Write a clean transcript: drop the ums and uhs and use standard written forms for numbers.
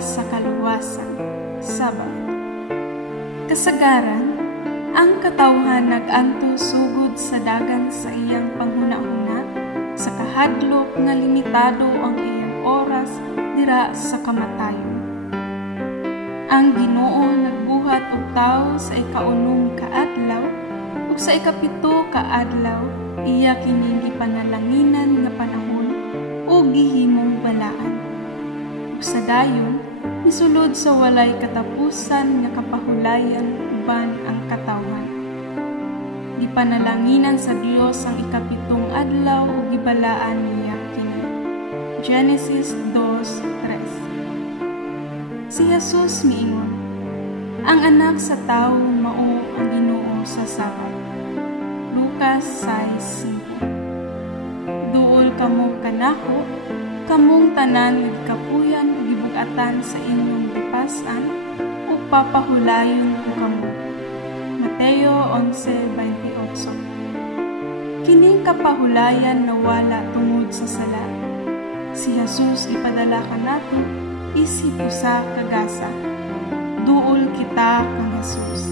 sa kaluwasan. Sabat. Kasagaran, ang katawhan nag-anto sugod sa dagan sa iyang panghuna-huna, sa kahadlok nga limitado ang iyang oras dira sa kamatayon. Ang Ginoo nagbuhat og tawo sa ika-unom ka adlaw ug sa ika-pito ka adlaw iya kini gipanalanginan nga panahon o gihimong balaan. Ug sa dayon misulod sa walay katapusan nga kapahulayan uban ang katawhan. Gipanalanginan sa Dios ang ika-pitong adlaw ug gibalaan niya kini. Genesis 2:3. Si Jesus miingon, ang anak sa tao mao ang Ginoo sa Sabat. Lucas 6:5. Duol kamo kanako, kamong tanan nga gikapuyan ug gibug-atan sa inyong dipasan ug papahulayon ko kamo. Mateo 11:28. Kining kapahulayan na wala tungod sa sala. Si Jesus ipadala kanato isip usa ka gasa. Duol kita kang Jesus.